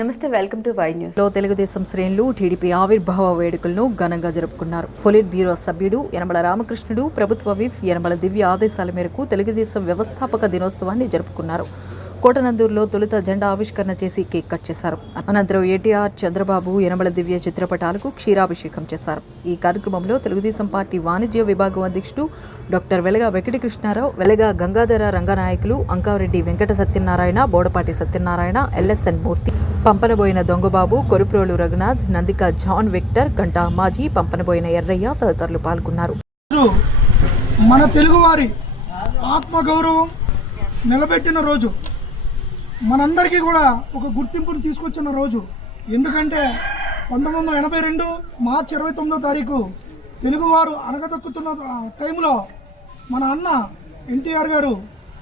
నమస్తే, welcome to Y news. Telugu Desam శ్రేణులు TDP ఆవిర్భావ వేడుకలను ఘనంగా జరుపుకున్నారు. పొలిట్ బ్యూరో సభ్యుడు యనమల రామకృష్ణుడు, ప్రభుత్వ విప్ యనమల దివ్య ఆదేశాల మేరకు తెలుగుదేశం వ్యవస్థాపక దినోత్సవాన్ని జరుపుకున్నారు. కోటనందూరులో తొలుత జెండా ఆవిష్కరణ చేసి కేక్ కట్ చేశారు. అనంతరం ఏటీఆర్, చంద్రబాబు, యనమల దివ్య చిత్రపటాలకు క్షీరాభిషేకం చేశారు. ఈ కార్యక్రమంలో తెలుగుదేశం పార్టీ వాణిజ్య విభాగం అధ్యక్షుడు డాక్టర్ వెలగా వెంకట కృష్ణారావు, వెలగా గంగాధర రంగనాయకులు, అంకారెడ్డి వెంకట సత్యనారాయణ, బోడపాటి సత్యనారాయణ, ఎల్ఎస్ఎన్ మూర్తి, పంపనబోయిన దొంగబాబు, కొరుప్రోలు రఘునాథ్, నందిక జాన్ విక్టర్, గంటా అమ్మాజీ, పంపనబోయిన ఎర్రయ్య తదితరులు పాల్గొన్నారు. మన తెలుగువారి ఆత్మగౌరవం నిలబెట్టిన రోజు, మనందరికీ కూడా ఒక గుర్తింపును తీసుకొచ్చిన రోజు. ఎందుకంటే 1982 మార్చి 29వ తారీఖు తెలుగువారు అణగదొక్కుతున్న టైంలో మన అన్న ఎన్టీఆర్ గారు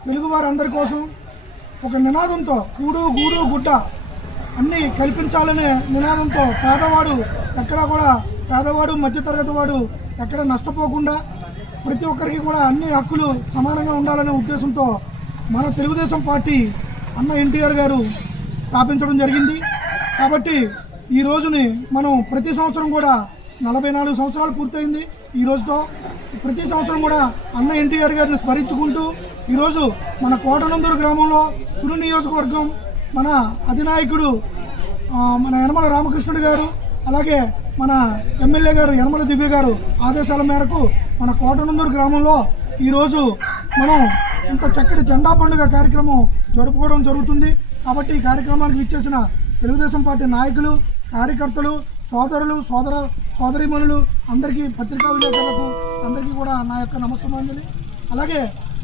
తెలుగువారు అందరి కోసం ఒక నినాదంతో కూడు గూడు గుడ్డ అన్నీ కల్పించాలనే నినాదంతో పేదవాడు మధ్యతరగతి వాడు ఎక్కడ నష్టపోకుండా ప్రతి ఒక్కరికి కూడా అన్ని హక్కులు సమానంగా ఉండాలనే ఉద్దేశంతో మన తెలుగుదేశం పార్టీ అన్న ఎన్టీఆర్ గారు స్థాపించడం జరిగింది. కాబట్టి ఈ రోజుని మనం ప్రతి సంవత్సరం కూడా 44 సంవత్సరాలు పూర్తయింది ఈ రోజుతో. ప్రతి సంవత్సరం కూడా అన్న ఎన్టీఆర్ గారిని స్మరించుకుంటూ ఈరోజు మన కోటనందూరు గ్రామంలో తుని నియోజకవర్గం మన అధినాయకుడు మన యనమల రామకృష్ణుడు గారు, అలాగే మన ఎమ్మెల్యే గారు యనమల దివ్య గారు ఆదేశాల మేరకు మన కోటనందూరు గ్రామంలో ఈరోజు మనం ఇంత చక్కటి జెండా పండుగ కార్యక్రమం జరుపుకోవడం జరుగుతుంది. కాబట్టి ఈ కార్యక్రమానికి విచ్చేసిన తెలుగుదేశం పార్టీ నాయకులు, కార్యకర్తలు, సోదరులు, సోదరీమణులు అందరికీ, పత్రికా విలేకరులకు అందరికీ కూడా నా యొక్క నమస్సుమాంజలి. అలాగే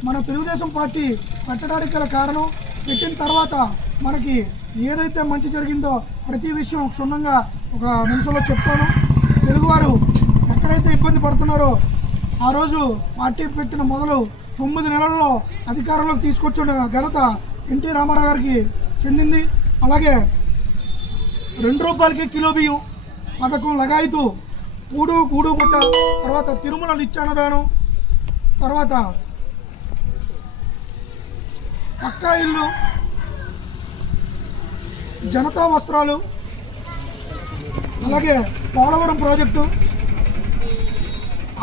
మన తెలుగుదేశం పార్టీ పెట్టడానికి గల కారణం, పెట్టిన తర్వాత మనకి ఏదైతే మంచి జరిగిందో ప్రతి విషయం క్షుణ్ణంగా ఒక నిమిషంలో చెప్తాను. తెలుగువారు ఎక్కడైతే ఇబ్బంది పడుతున్నారో ఆ రోజు పార్టీ పెట్టిన మొదలు 9 నెలల్లో అధికారంలోకి తీసుకొచ్చిన ఘనత ఎన్టీ రామారావు గారికి చెందింది. అలాగే 2 రూపాయలకి కిలో బియ్యం పథకం లగాయితూ కూడు గుట్ట, తర్వాత తిరుమల నిత్యాన్నదానం, తర్వాత పక్కా ఇల్లు, జనతా వస్త్రాలు, అలాగే పోలవరం ప్రాజెక్టు,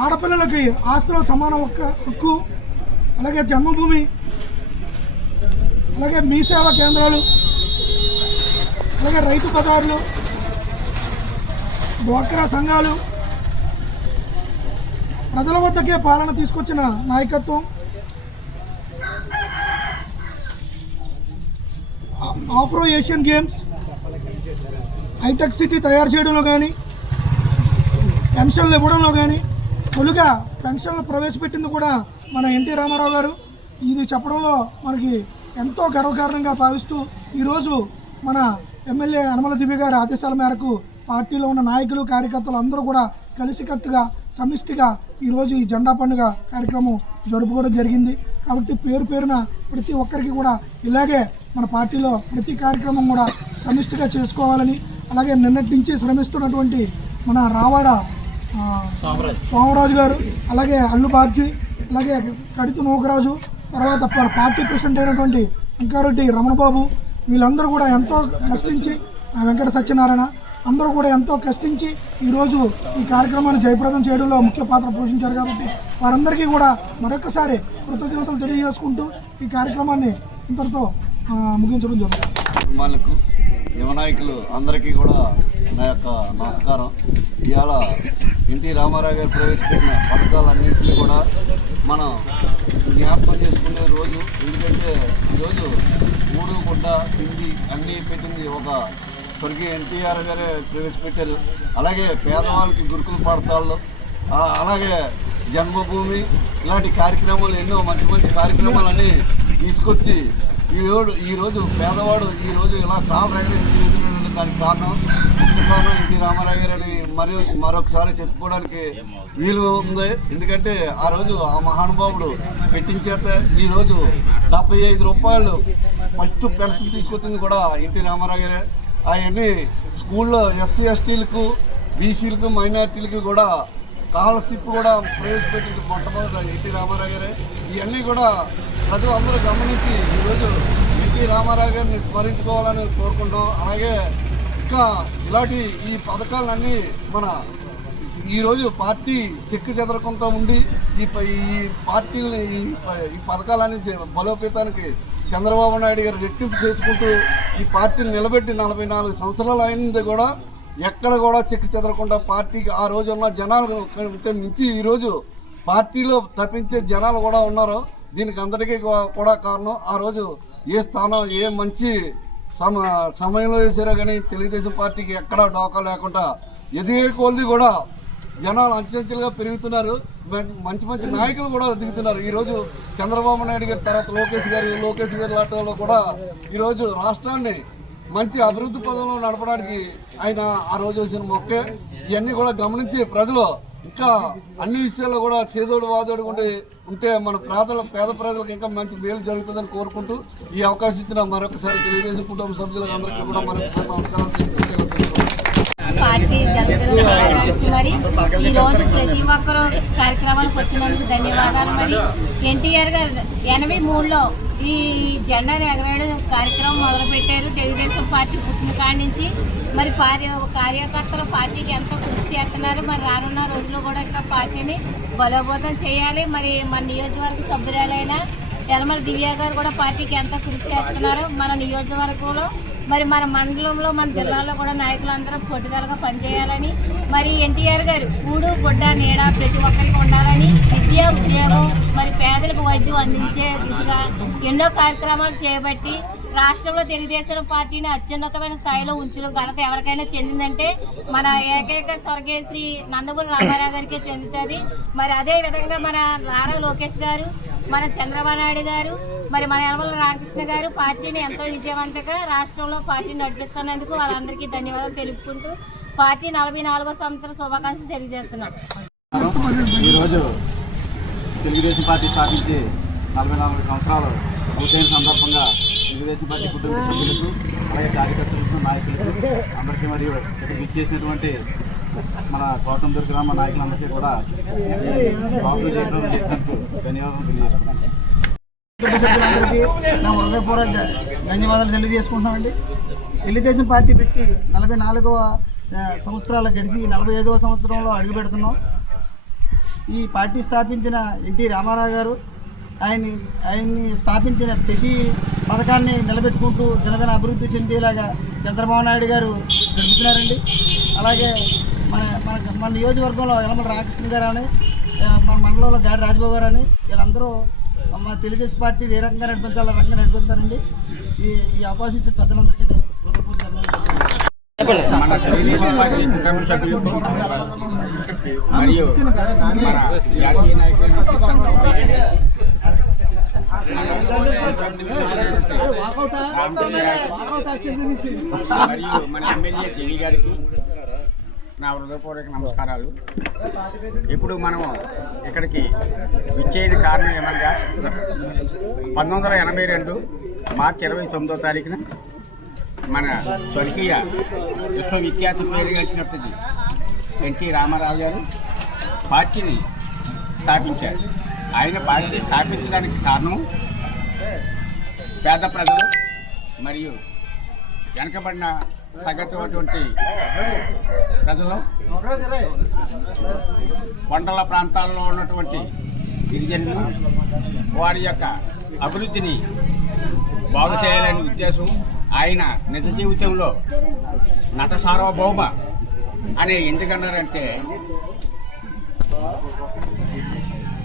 ఆడపిల్లలకి ఆస్తుల సమాన హక్కు, అలాగే జన్మభూమి, అలాగే మీ సేవా కేంద్రాలు, అలాగే రైతు బజార్లు, డ్వాక్రా సంఘాలు, ప్రజల వద్దకే పాలన తీసుకొచ్చిన నాయకత్వం, ఆఫ్రో ఏషియన్ గేమ్స్, హైటెక్ సిటీ తయారు చేయడంలో కానీ, పెన్షన్లు ఇవ్వడంలో కానీ, తొలిగా పెన్షన్లు ప్రవేశపెట్టింది కూడా మన ఎన్టీ రామారావు గారు. ఇది చెప్పడంలో మనకి ఎంతో గర్వకారణంగా భావిస్తూ ఈరోజు మన ఎమ్మెల్యే యనమల దివ్య గారి ఆదేశాల మేరకు పార్టీలో ఉన్న నాయకులు, కార్యకర్తలు అందరూ కూడా కలిసికట్టుగా సమిష్టిగా ఈరోజు ఈ జెండా పండుగ కార్యక్రమం జరుపుకోవడం జరిగింది. కాబట్టి పేరున ప్రతి ఒక్కరికి కూడా ఇలాగే మన పార్టీలో ప్రతి కార్యక్రమం కూడా సమిష్టిగా చేసుకోవాలని, అలాగే నిన్నటి నుంచి శ్రమిస్తున్నటువంటి మన రావాడ సోమరాజు గారు, అలాగే అల్లు బాబ్జీ, అలాగే కడితు నూకరాజు, తర్వాత పార్టీ ప్రెసిడెంట్ అయినటువంటి అంకారెడ్డి రమణబాబు, వీళ్ళందరూ కూడా ఎంతో కష్టించి, వెంకట సత్యనారాయణ అందరూ కూడా ఎంతో కష్టించి ఈరోజు ఈ కార్యక్రమాన్ని జయప్రదం చేయడంలో ముఖ్య పాత్ర పోషించారు. కాబట్టి వారందరికీ కూడా మరొకసారి కృతజ్ఞతలు తెలియజేసుకుంటూ ఈ కార్యక్రమాన్ని ఇంతటితో ముగించడం జరుగుతుంది. వాళ్ళకు యువనాయకులు అందరికీ కూడా నా యొక్క నమస్కారం. ఇవాళ ఎన్టీ రామారావు గారు ప్రవేశపెట్టిన పథకాలన్నింటినీ కూడా మనం జ్ఞాపకం చేసుకునే రోజు. ఎందుకంటే ఈరోజు మూడు గుడ్డ తిండి అన్నీ పెట్టింది ఒక స్వర్గీయ ఎన్టీఆర్ గారే ప్రవేశపెట్టారు. అలాగే పేదవాళ్ళకి గురుకుల పాఠశాలలు, అలాగే జన్మభూమి, ఇలాంటి కార్యక్రమాలు ఎన్నో మంచి మంచి కార్యక్రమాలన్నీ తీసుకొచ్చి ఈరోజు పేదవాడు ఈరోజు ఇలా కాలు ఎగరేసి దానికి ముఖ్య కారణం ఎన్టీ రామారావు గారని మరొకసారి చెప్పుకోవడానికి వీలు ఉంది. ఎందుకంటే ఆ రోజు ఆ మహానుభావుడు పెట్టించేత ఈరోజు 75 రూపాయలు ఫస్ట్ పెన్షన్ తీసుకొచ్చింది కూడా ఎన్టీ రామారావు గారే. అవన్నీ స్కూల్లో ఎస్సీ ఎస్టీలకు, బీసీలకు, మైనార్టీలకు కూడా స్కాలర్షిప్ కూడా ప్రవేశపెట్టింది మొట్టమొదటి ఎన్టీ రామారావు గారే. ఇవన్నీ కూడా ప్రజలందరూ గమనించి ఈరోజు ఎన్టీ రామారావు గారిని స్మరించుకోవాలని కోరుకుంటాం. అలాగే ఇంకా ఇలాంటి ఈ పథకాలన్నీ మన ఈరోజు పార్టీ చెక్కు చెదరకుండా ఉండి ఈ పార్టీలని ఈ పథకాలన్నీ బలోపేతానికి చంద్రబాబు నాయుడు గారు రెట్టింపు చేసుకుంటూ ఈ పార్టీని నిలబెట్టి 44 సంవత్సరాలు అయింది కూడా ఎక్కడ కూడా చెక్కు చెదరకుండా పార్టీకి ఆ రోజు ఉన్న జనాలు మించి ఈరోజు పార్టీలో తప్పించే జనాలు కూడా ఉన్నారు. దీనికి అందరికీ కూడా కారణం ఆ రోజు ఏ స్థానం ఏ మంచి సమయంలో వేసారో కానీ తెలుగుదేశం పార్టీకి ఎక్కడా డోకా లేకుండా ఎదిగే కొద్ది కూడా జనాలు అంచెంచెలుగా పెరుగుతున్నారు. మంచి మంచి నాయకులు కూడా దిగుతున్నారు. ఈరోజు చంద్రబాబు నాయుడు గారి తర్వాత లోకేష్ గారు లాంటి కూడా ఈరోజు రాష్ట్రాన్ని మంచి అభివృద్ధి పదంలో నడపడానికి ఆయన ఆ రోజు వేసిన మొక్కే. ఇవన్నీ కూడా గమనించి ప్రజలు ఇంకా అన్ని విషయాల్లో కూడా చేదోడు వాదోడు ఉంటే మన పేద ప్రజలకు ఇంకా మంచి మేలు జరుగుతుందని కోరుకుంటూ ఈ అవకాశం ఇచ్చిన మరొకసారి తెలుగుదేశం కుటుంబ సభ్యులకు అందరికీ కూడా మరొకసారి నమస్కారం పార్టీ జరుగుతున్న కార్యక్రమానికి మరి ఈరోజు ప్రతి ఒక్కరూ కార్యక్రమానికి వచ్చినందుకు ధన్యవాదాలు. మరి ఎన్టీఆర్ గారు 83లో ఈ జెండాను ఎగరేయడం కార్యక్రమం మొదలుపెట్టారు. తెలుగుదేశం పార్టీ పుట్టిన కాడి నుంచి మరి కార్యకర్తలు పార్టీకి ఎంతో కృషి చేస్తున్నారు. మరి రానున్న రోజుల్లో కూడా ఇంకా పార్టీని బలోపేతం చేయాలి. మరి మన నియోజకవర్గ సభ్యురాలైన యనమల దివ్య గారు కూడా పార్టీకి ఎంతో కృషి చేస్తున్నారు. మన నియోజకవర్గంలో మరి మన మండలంలో మన జిల్లాలో కూడా నాయకులందరూ పట్టుదలగా పనిచేయాలని, మరి ఎన్టీఆర్ గారు కూడు గుడ్డ నీడ ప్రతి ఒక్కరికి ఉండాలని, విద్య ఉద్యోగం మరి పేదలకు వైద్యం అందించే దిశగా ఎన్నో కార్యక్రమాలు చేపట్టి రాష్ట్రంలో తెలుగుదేశం పార్టీని అత్యున్నతమైన స్థాయిలో ఉంచడం ఘనత ఎవరికైనా చెందిందంటే మన ఏకైక స్వర్గశ్రీ నందమూరి రామారావు గారికే చెందుతుంది. మరి అదే విధంగా మన నారా లోకేష్ గారు, మన చంద్రబాబు నాయుడు గారు, మరి మన యనమల రామకృష్ణ గారు పార్టీని ఎంతో విజయవంతంగా రాష్ట్రంలో పార్టీని నడిపిస్తున్నందుకు వాళ్ళందరికీ ధన్యవాదాలు తెలుపుకుంటూ పార్టీ 44వ సంవత్సర శుభాకాంక్షలు తెలియజేస్తున్నాం. ఈరోజు తెలుగుదేశం పార్టీ స్థాపించి 44 సంవత్సరాలు పూర్తయిన సందర్భంగా తెలుగుదేశం పార్టీ కుటుంబ సభ్యులకు అలాగే కార్యకర్తలకు నాయకులకు అందరికీ మరియు ఇక్కడ ఇచ్చేసినటువంటి మన కోటందూరు గ్రామ నాయకులందరికీ కూడా బాబు జయప్రదం చేసినందుకు ధన్యవాదాలు తెలియజేసుకుంటున్నాను. కుటుంబ సభ్యులందరికీ నా హృదయపూర్వక ధన్యవాదాలు తెలియజేసుకుంటున్నామండి. తెలుగుదేశం పార్టీ పెట్టి 44వ సంవత్సరాలు గడిచి 45వ సంవత్సరంలో అడుగుపెడుతున్నాం. ఈ పార్టీ స్థాపించిన ఎన్టీ రామారావు గారు ఆయన్ని స్థాపించిన ప్రతి పథకాన్ని నిలబెట్టుకుంటూ జనజన అభివృద్ధి చెందేలాగా చంద్రబాబు నాయుడు గారు నడుపుతున్నారండి. అలాగే మన నియోజకవర్గంలో యనమల రామకృష్ణ గారు అని, మన మండలంలో గాడి రాజబాబు గారు అని వీళ్ళందరూ మా తెలుగుదేశం పార్టీ ఏ రకంగా నడిపించాలో ఆ రకంగా నడిపిస్తారండి. ఈ అవకాశం ఇచ్చిన పెద్దలందరికీ మన తెలుగుదేశం పార్టీ కుటుంబ సభ్యులకు మరియు మన జాతీయ నాయకులు మరియు మన ఎమ్మెల్యే దేవి గారికి నా హృదయపూర్వక నమస్కారాలు. ఇప్పుడు మనం ఇక్కడికి విచ్చేయని కారణం ఏమనగా 1982 మార్చి 29వ తారీఖున మన స్వర్గీయ విశ్వవిఖ్యాత పేరుగాల్చినప్పటికీ ఎన్టీ రామారావు గారు పార్టీని స్థాపించారు. ఆయన పార్టీ స్థాపించడానికి కారణం పేద ప్రజలు మరియు వెనకబడిన తగ్గటువంటి ప్రజలు, కొండల ప్రాంతాల్లో ఉన్నటువంటి గిరిజనులు వారి యొక్క అభివృద్ధిని బాగు చేయాలనే ఉద్దేశం. ఆయన నిజ జీవితంలో నట సార్వభౌమ అనే ఎందుకన్నారంటే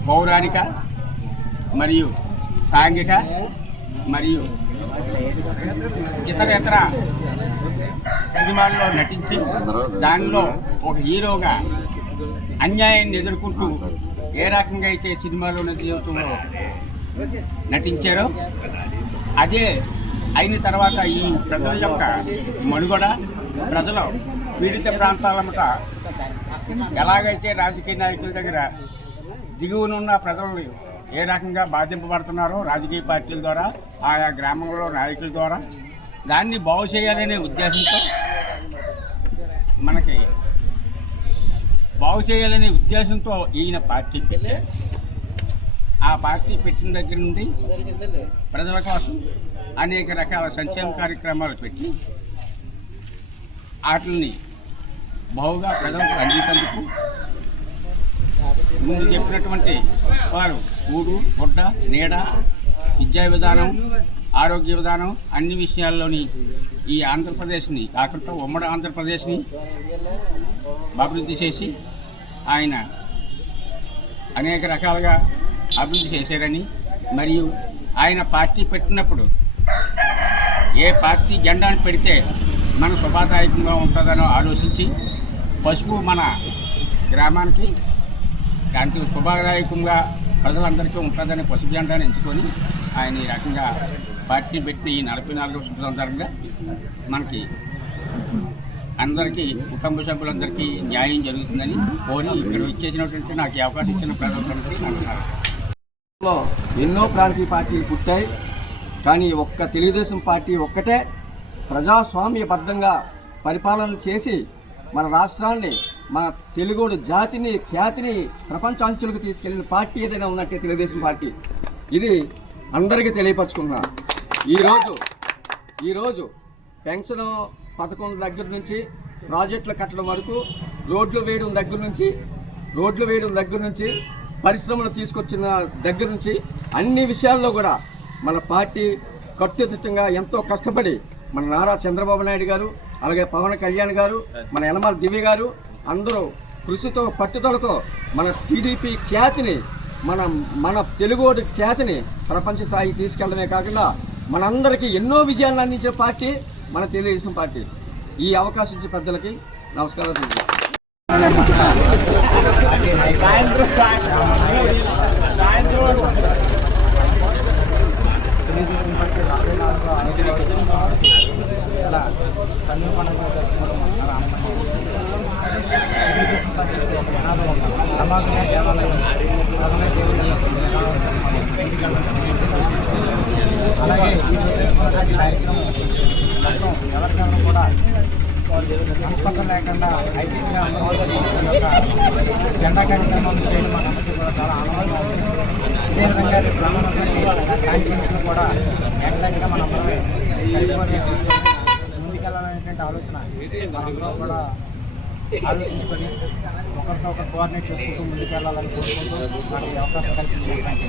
పౌరాణిక మరియు సాంఘిక మరియు ఇతర సినిమాల్లో నటించి దానిలో ఒక హీరోగా అన్యాయాన్ని ఎదుర్కొంటూ ఏ రకంగా అయితే సినిమాలో జీవితంలో నటించారో అదే అయిన తర్వాత ఈ ప్రజల యొక్క మనుగడ, ప్రజల పీడిత ప్రాంతాలమట ఎలాగైతే రాజకీయ నాయకుల దగ్గర దిగువనున్న ప్రజలు ఏ రకంగా బాధింపబడుతున్నారో రాజకీయ పార్టీల ద్వారా, ఆయా గ్రామంలో నాయకుల ద్వారా దాన్ని బాగు చేయాలనే ఉద్దేశంతో మనకి బాగు చేయాలనే ఉద్దేశంతో ఈయన పార్టీ పెట్టి ఆ పార్టీ పెట్టిన దగ్గర నుండి ప్రజల కోసం అనేక రకాల సంక్షేమ కార్యక్రమాలు పెట్టి వాటిని బహుగా ప్రజలకు అందించేందుకు ముందు చెప్పినటువంటి వారు కూడు గుడ్డ నీడ విద్యా విధానం ఆరోగ్య విధానం అన్ని విషయాల్లోని ఈ ఆంధ్రప్రదేశ్ని కాకుండా ఉమ్మడి ఆంధ్రప్రదేశ్ని అభివృద్ధి చేసి ఆయన అనేక రకాలుగా అభివృద్ధి చేశారని, మరియు ఆయన పార్టీ పెట్టినప్పుడు ఏ పార్టీ జెండాను పెడితే మన శుభాదాయకంగా ఉంటుందనో ఆలోచించి పసుపు మన గ్రామానికి దానికి శుభదాయకంగా ప్రజలందరికీ ఉంటుందని పసుపు జెండాను ఎంచుకొని ఆయన ఈ రకంగా పార్టీ పెట్టి ఈ 44వ శుభ సందర్భంగా మనకి అందరికీ కుటుంబ సభ్యులందరికీ న్యాయం జరుగుతుందని కోరి ఇక్కడ ఇచ్చేసినటువంటి నాకు ఈ అవకాశం ఇచ్చిన ప్రజలందరికీ అంటున్నారు. ఎన్నో ప్రాంతీయ పార్టీలు పుట్టాయి, కానీ ఒక్క తెలుగుదేశం పార్టీ ఒక్కటే ప్రజాస్వామ్యబద్ధంగా పరిపాలన చేసి మన రాష్ట్రాన్ని, మన తెలుగు జాతిని, ఖ్యాతిని ప్రపంచాంచులకు తీసుకెళ్లిన పార్టీ ఏదైనా ఉన్నట్టే తెలుగుదేశం పార్టీ. ఇది అందరికీ తెలియపరచుకున్నాను. ఈరోజు పెన్షన్ పథకం దగ్గర నుంచి ప్రాజెక్టులు కట్టడం వరకు, రోడ్లు వేయడం దగ్గర నుంచి పరిశ్రమలు తీసుకొచ్చిన దగ్గర నుంచి అన్ని విషయాల్లో కూడా మన పార్టీ కట్టుదిట్టంగా ఎంతో కష్టపడి మన నారా చంద్రబాబు నాయుడు గారు, అలాగే పవన్ కళ్యాణ్ గారు, మన యనమల దివ్య గారు అందరూ కృషితో పట్టుదలతో మన టీడీపీ ఖ్యాతిని, మన తెలుగోడి ఖ్యాతిని ప్రపంచ స్థాయికి తీసుకెళ్లడమే కాకుండా మనందరికీ ఎన్నో విజయాలను అందించే పార్టీ మన తెలుగుదేశం పార్టీ. ఈ అవకాశం ఇచ్చే పెద్దలకి నమస్కారం. తెలుగుదేశం పార్టీ 44వ చాలా కన్ను పండుగ జరుపుకోవడం చాలా ఆనందంగా ఉంది. తెలుగుదేశం పార్టీకి ఒక నినాదం ఉంది, సమాజమే దేవాలయం, ప్రజలే దేవుడు. అలాగే ఈ రోజు కార్యక్రమం మొత్తం ఎవరికైనా కూడా మనస్పర్ధ లేకుండా ఐక్యంగా జెండా కార్యక్రమాలు చేయడం మనకి కూడా చాలా ఆనందంగా ఉంది. ఇదే విధంగా రానున్నటువంటి స్థానిక ఎన్నికలు కూడా ఏకదంగా మనం చేసుకొని ముందుకెళ్ళాలనేటువంటి ఆలోచన మనందరూ కూడా ఆలోచించుకొని ఒకరితో ఒకరు కోఆర్డినేట్ చేసుకుంటూ ముందుకెళ్ళాలని కోరుకుంటూ మనకి అవకాశం కల్పించినటువంటి